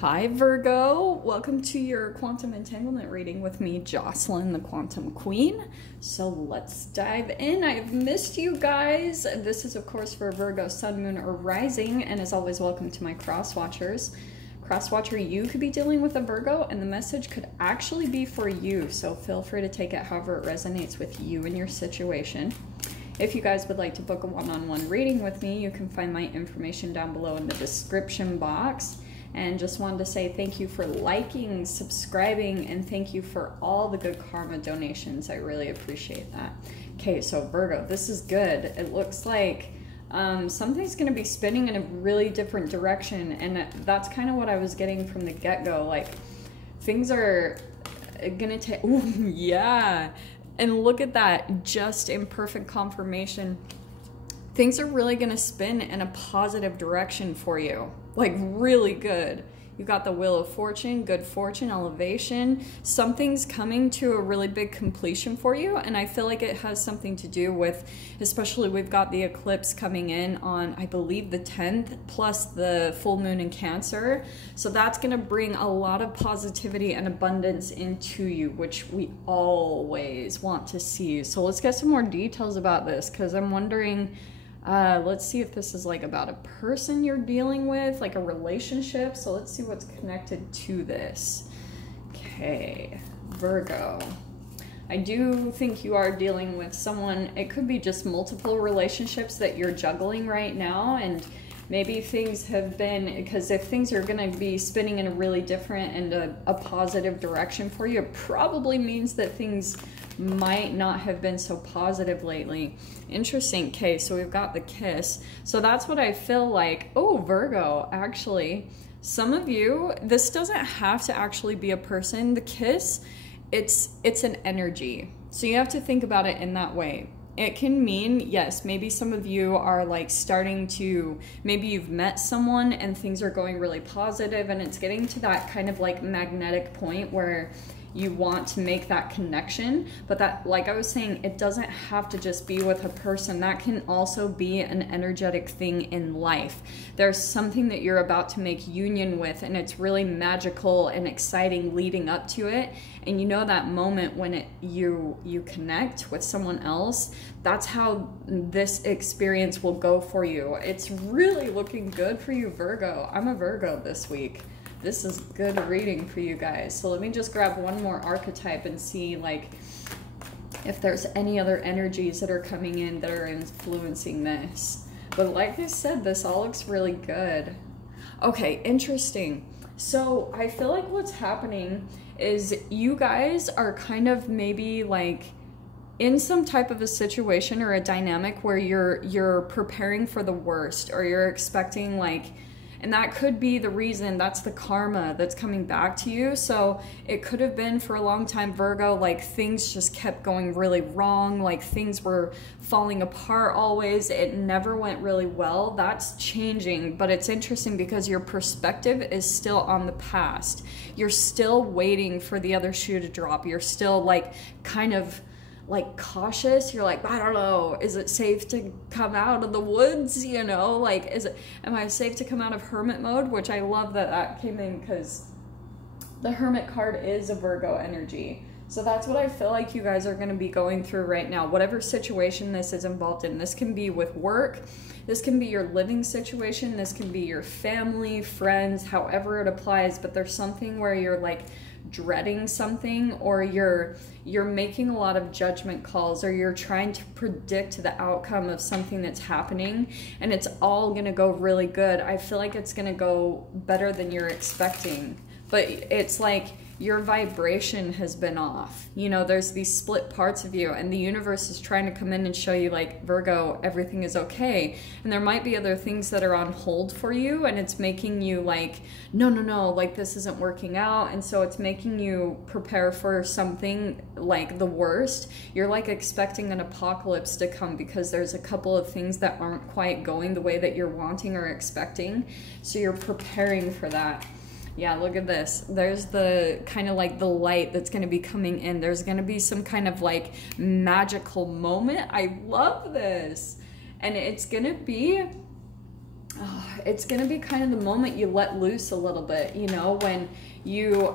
Hi Virgo, welcome to your quantum entanglement reading with me, Jocelyn, the Quantum Queen. So let's dive in. I've missed you guys. This is of course for Virgo, Sun, Moon, or Rising, and as always, welcome to my cross watchers. Cross watcher, you could be dealing with a Virgo, and the message could actually be for you. So feel free to take it however it resonates with you and your situation. If you guys would like to book a one-on-one reading with me, you can find my information down below in the description box. And just wanted to say thank you for liking, subscribing, and thank you for all the good karma donations. I really appreciate that. Okay, so Virgo, this is good. It looks like something's going to be spinning in a really different direction, and that's kind of what I was getting from the get-go. Like, things are going to take... Ooh, yeah! And look at that, just in perfect confirmation. Things are really going to spin in a positive direction for you. Like, really good. You got the Wheel of Fortune, good fortune, elevation. Something's coming to a really big completion for you, and I feel like it has something to do with, especially we've got the eclipse coming in on, I believe, the 10th, plus the full moon in Cancer. So that's going to bring a lot of positivity and abundance into you, which we always want to see. So let's get some more details about this, because I'm wondering... let's see if this is like about a person you're dealing with, like a relationship. So let's see what's connected to this. Okay, Virgo. I do think you are dealing with someone. It could be just multiple relationships that you're juggling right now, and maybe things have been, because if things are going to be spinning in a really different and a positive direction for you, it probably means that things might not have been so positive lately. Interesting. Okay, so we've got the kiss. So that's what I feel like. Oh, Virgo, actually, some of you, this doesn't have to actually be a person. The kiss, it's an energy. So you have to think about it in that way. It can mean, yes, maybe some of you are like starting to, maybe you've met someone and things are going really positive, and it's getting to that kind of like magnetic point where you want to make that connection. But that, like I was saying, it doesn't have to just be with a person. That can also be an energetic thing in life. There's something that you're about to make union with, and it's really magical and exciting leading up to it. And you know that moment when you connect with someone else, that's how this experience will go for you. It's really looking good for you, Virgo. I'm a Virgo this week. This is good reading for you guys. So let me just grab one more archetype and see like if there's any other energies that are coming in that are influencing this. But like I said, this all looks really good. Okay, interesting. So I feel like what's happening is you guys are kind of maybe like in some type of a situation or a dynamic where you're preparing for the worst, or you're expecting like, and that could be the reason, that's the karma that's coming back to you. So it could have been for a long time, Virgo, like things just kept going really wrong, like things were falling apart always. It never went really well. That's changing, but it's interesting because your perspective is still on the past. You're still waiting for the other shoe to drop. You're still like kind of like cautious. You're like, I don't know, is it safe to come out of the woods? You know, like, am I safe to come out of hermit mode? Which I love that came in, because the hermit card is a Virgo energy. So that's what I feel like you guys are going to be going through right now. Whatever situation this is involved in. This can be with work. This can be your living situation. This can be your family, friends, however it applies. But there's something where you're like dreading something, or you're making a lot of judgment calls, or you're trying to predict the outcome of something that's happening, and it's all gonna go really good. I feel like it's gonna go better than you're expecting, but it's like your vibration has been off. You know, there's these split parts of you, and the universe is trying to come in and show you like, Virgo, everything is okay. And there might be other things that are on hold for you, and it's making you like, no, like this isn't working out. And so it's making you prepare for something like the worst. You're like expecting an apocalypse to come, because there's a couple of things that aren't quite going the way that you're wanting or expecting. So you're preparing for that. Yeah, look at this. There's the kind of like the light that's going to be coming in. There's going to be some kind of like magical moment. I love this. And it's going to be It's going to be kind of the moment you let loose a little bit, you know, when you,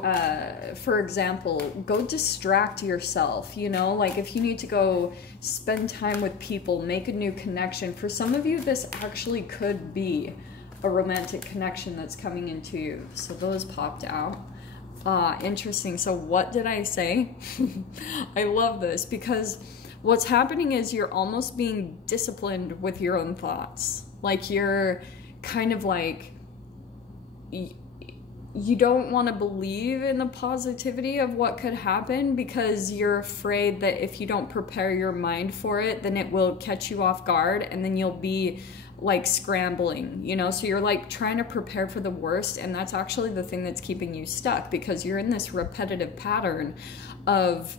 for example, go distract yourself, you know, like if you need to go spend time with people, make a new connection. For some of you, this actually could be a romantic connection that's coming into you. So those popped out. Interesting. So what did I say? I love this because what's happening is you're almost being disciplined with your own thoughts. Like you're kind of like, you don't want to believe in the positivity of what could happen because you're afraid that if you don't prepare your mind for it, then it will catch you off guard and then you'll be like scrambling, you know? So you're like trying to prepare for the worst, and that's actually the thing that's keeping you stuck because you're in this repetitive pattern of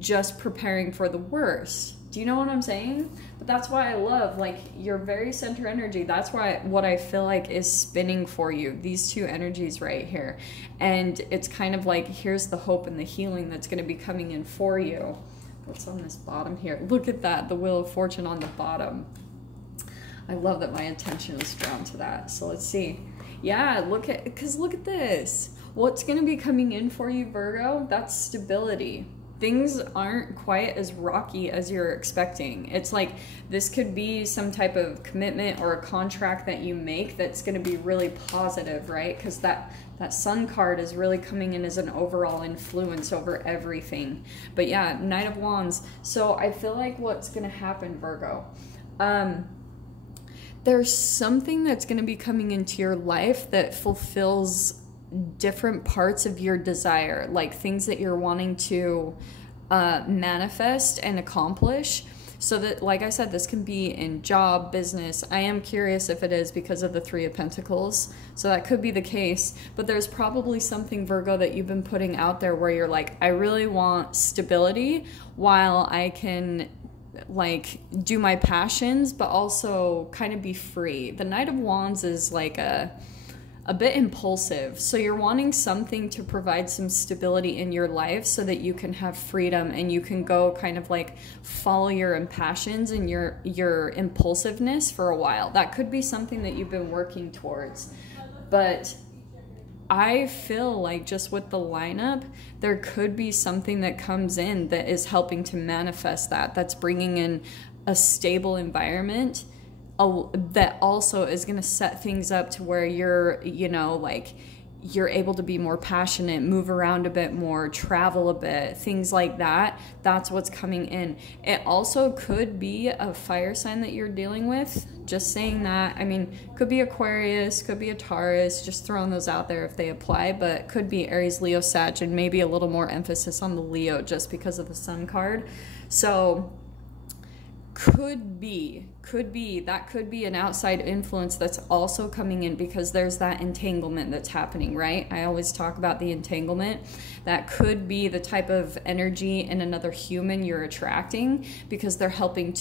just preparing for the worst. Do you know what I'm saying? But that's why I love, like, your very center energy. That's why what I feel like is spinning for you, these two energies right here. And it's kind of like, here's the hope and the healing that's going to be coming in for you. What's on this bottom here? Look at that, the Wheel of Fortune on the bottom. I love that my attention is drawn to that. So let's see. Yeah, look at this. What's going to be coming in for you, Virgo? That's stability. Things aren't quite as rocky as you're expecting. It's like this could be some type of commitment or a contract that you make that's going to be really positive, right? Because that Sun card is really coming in as an overall influence over everything. But yeah, Knight of Wands. So I feel like what's going to happen, Virgo, there's something that's going to be coming into your life that fulfills different parts of your desire, like things that you're wanting to manifest and accomplish. So that, like I said, this can be in job, business. I am curious if it is because of the Three of Pentacles. So that could be the case. But there's probably something, Virgo, that you've been putting out there where you're like, I really want stability while I can like do my passions, but also kind of be free. The Knight of Wands is like a bit impulsive. So you're wanting something to provide some stability in your life so that you can have freedom and you can go kind of like follow your passions and your impulsiveness for a while. That could be something that you've been working towards. But I feel like just with the lineup, there could be something that comes in that is helping to manifest that. That's bringing in a stable environment that also is going to set things up to where you're, you know, like you're able to be more passionate, move around a bit more, travel a bit, things like that. That's what's coming in. It also could be a fire sign that you're dealing with. Just saying that. I mean, could be Aquarius, could be a Taurus, just throwing those out there if they apply, but could be Aries, Leo, Sag, and maybe a little more emphasis on the Leo just because of the Sun card. So could be an outside influence that's also coming in because there's that entanglement that's happening, right? I always talk about the entanglement. That could be the type of energy in another human you're attracting because they're helping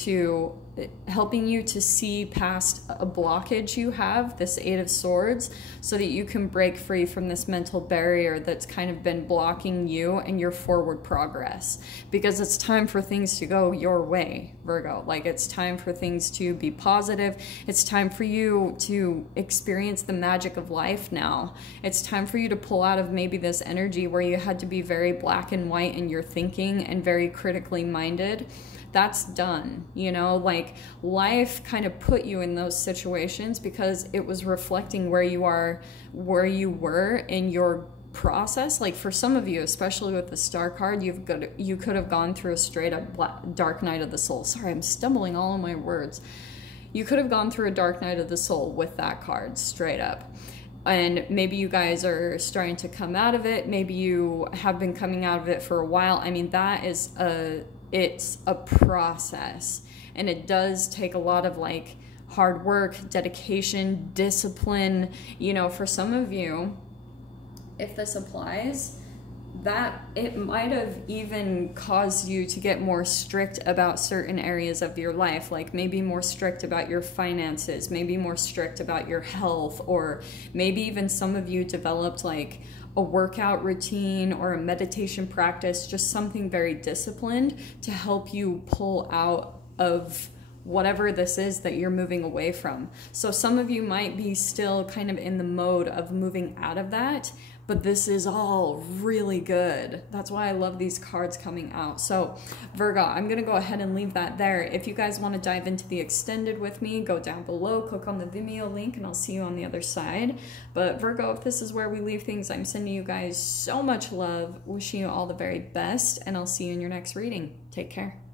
you to see past a blockage you have, this Eight of Swords, so that you can break free from this mental barrier that's kind of been blocking you and your forward progress. Because it's time for things to go your way, Virgo. Like, it's time for things to be positive. It's time for you to experience the magic of life now. It's time for you to pull out of maybe this energy where you had to be very black and white in your thinking and very critically minded. That's done, you know, like life kind of put you in those situations because it was reflecting where you were in your process. Like for some of you, especially with the Star card, you could have gone through a straight up dark night of the soul. Sorry, I'm stumbling all in my words. You could have gone through a dark night of the soul with that card straight up. And maybe you guys are starting to come out of it. Maybe you have been coming out of it for a while. I mean, it's a process, and it does take a lot of like hard work, dedication, discipline. You know, for some of you, if this applies, that it might have even caused you to get more strict about certain areas of your life, like maybe more strict about your finances, maybe more strict about your health, or maybe even some of you developed like a workout routine or a meditation practice, just something very disciplined to help you pull out of whatever this is that you're moving away from. So some of you might be still kind of in the mode of moving out of that, but this is all really good. That's why I love these cards coming out. So Virgo, I'm gonna go ahead and leave that there. If you guys wanna dive into the extended with me, go down below, click on the Vimeo link, and I'll see you on the other side. But Virgo, if this is where we leave things, I'm sending you guys so much love, wishing you all the very best, and I'll see you in your next reading. Take care.